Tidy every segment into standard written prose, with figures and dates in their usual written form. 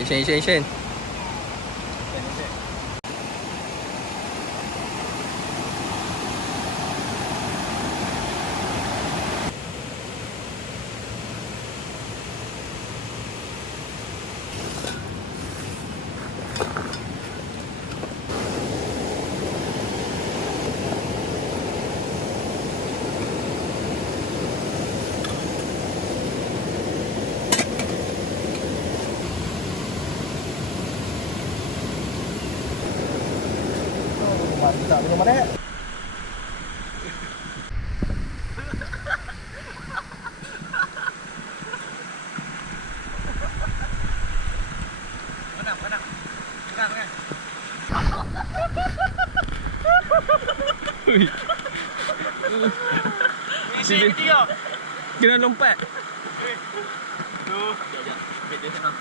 Action. Mantap, belum ada. Misi ketiga. Kena lompat. Tu. Ambil dia sana.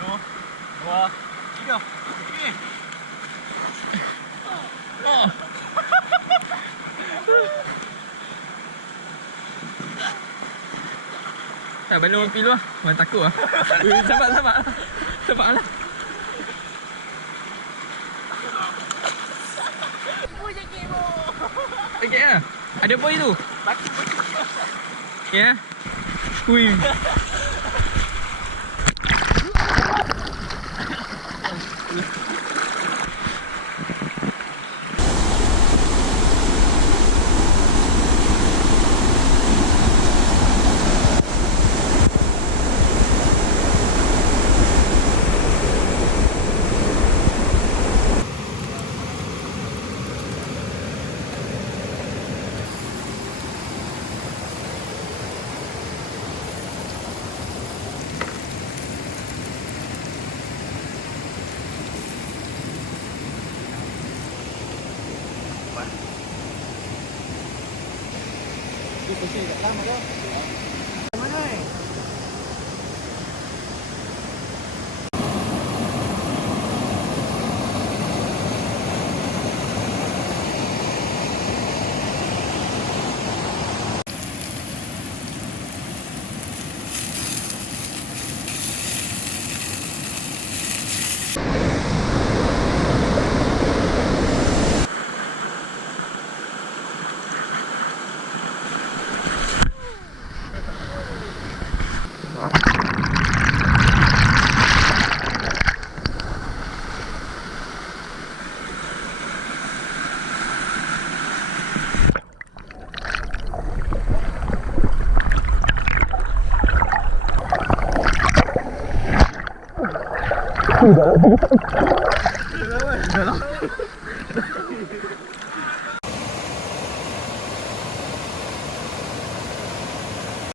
2, 3. Okey. Oh. Tak balik orang pilu lah. Orang takut lah. Sabar lah. Okey lah. Ada boy tu. Ya. Hui. Posisi kat dalam ada. Mana ni? Dah lah.